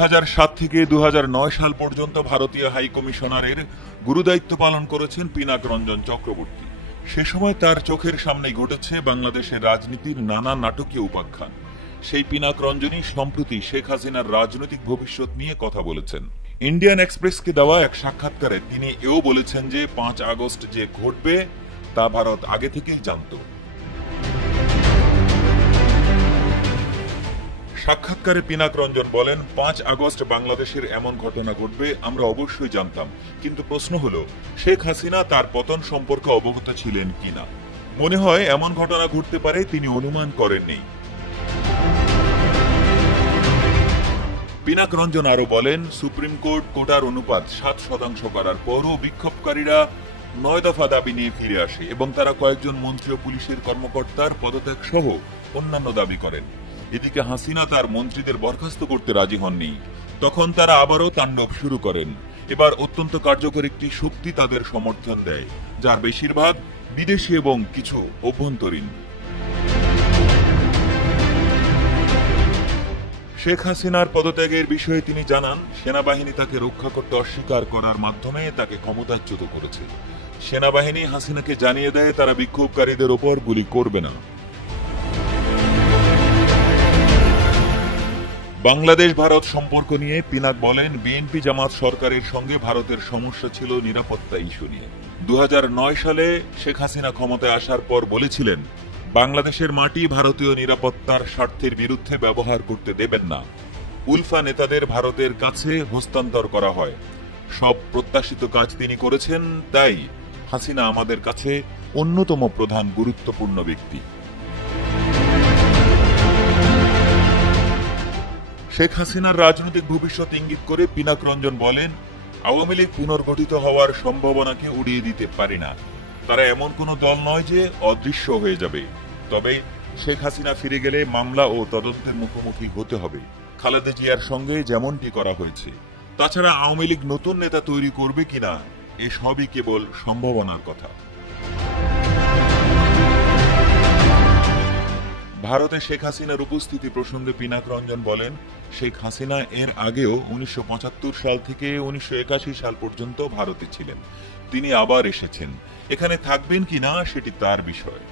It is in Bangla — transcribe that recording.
2007 থেকে 2009 সাল পর্যন্ত ভারতীয় হাই কমিশনারের গুরুদায়িত্ব পালন করেছেন পিনাক রঞ্জন চক্রবর্তী। সে সময় তার চোখের সামনেই ঘটেছে বাংলাদেশের রাজনীতির নানা নাটকীয় উপাখ্যান। সেই পিনাক রঞ্জনই সম্প্রতি শেখ হাসিনার রাজনৈতিক ভবিষ্যৎ নিয়ে কথা বলেছেন। ইন্ডিয়ান এক্সপ্রেসকে দেওয়া এক সাক্ষাৎকারে তিনি এও বলেছেন যে 5 আগস্ট যে ঘটবে তা ভারত আগে থেকেই জানত। সাক্ষাৎকারে পিনাক রঞ্জন বলেন, 5 আগস্ট বাংলাদেশের এমন ঘটনা ঘটবে আমরা অবশ্যই জানতাম, কিন্তু প্রশ্ন হলো শেখ হাসিনা তার পতন সম্পর্কে অবগত ছিলেন কিনা। মনে হয় এমন ঘটনা ঘটতে পারে তিনি অনুমান করেননি। পিনাক রঞ্জন আরো বলেন, সুপ্রিম কোর্ট কোটার অনুপাত 7% করার পরও বিক্ষোভকারীরা 9 দফা দাবি নিয়ে ফিরে আসে এবং তারা কয়েকজন মন্ত্রী ও পুলিশের কর্মকর্তার পদত্যাগ সহ অন্যান্য দাবি করেন। এদিকে হাসিনা তার মন্ত্রীদের বরখাস্ত করতে রাজি হননি। তখন তারা আবারও তাণ্ডব শুরু করেন। এবার অত্যন্ত কার্যকর একটি শক্তি তাদের সমর্থন দেয়, যার বেশিরভাগ বিদেশি এবং কিছু অভ্যন্তরীণ। শেখ হাসিনার পদত্যাগের বিষয়ে তিনি জানান, সেনাবাহিনী তাকে রক্ষা করতে অস্বীকার করার মাধ্যমে তাকে ক্ষমতাচ্যুত করেছে। সেনাবাহিনী হাসিনাকে জানিয়ে দেয় তারা বিক্ষোভকারীদের ওপর গুলি করবে না। বাংলাদেশ ভারত সম্পর্ক নিয়ে পিনাক বলেন, বিএনপি জামাত সরকারের সঙ্গে ভারতের সমস্যা ছিল নিরাপত্তা ইস্যু নিয়ে। 2009 সালে শেখ হাসিনা ক্ষমতায় আসার পর বলেছিলেন, বাংলাদেশের মাটি ভারতীয় নিরাপত্তার স্বার্থের বিরুদ্ধে ব্যবহার করতে দেবেন না। উলফা নেতাদের ভারতের কাছে হস্তান্তর করা হয়। সব প্রত্যাশিত কাজ তিনি করেছেন, তাই হাসিনা আমাদের কাছে অন্যতম প্রধান গুরুত্বপূর্ণ ব্যক্তি। শেখ হাসিনার রাজনৈতিক ভবিষ্যৎ ইঙ্গিত করে পিনাক রঞ্জন বলেন, আওয়ামী লীগ পুনর্গঠিত হওয়ার সম্ভাবনাকে উড়িয়ে দিতে পারে না। তারা এমন কোন দল নয় যে অদৃশ্য হয়ে যাবে। তবে শেখ হাসিনা ফিরে গেলে মামলা ও তদন্তের মুখোমুখি হতে হবে, খালেদা জিয়ার সঙ্গে যেমনটি করা হয়েছে। তাছাড়া আওয়ামী লীগ নতুন নেতা তৈরি করবে কিনা এসবই কেবল সম্ভাবনার কথা। ভারতে শেখ হাসিনার উপস্থিতি প্রসঙ্গে পিনাক রঞ্জন বলেন, শেখ হাসিনা এর আগেও 1975 সাল থেকে 1981 সাল পর্যন্ত ভারতে ছিলেন। তিনি আবার এসেছেন। এখানে থাকবেন কিনা সেটি তার বিষয়।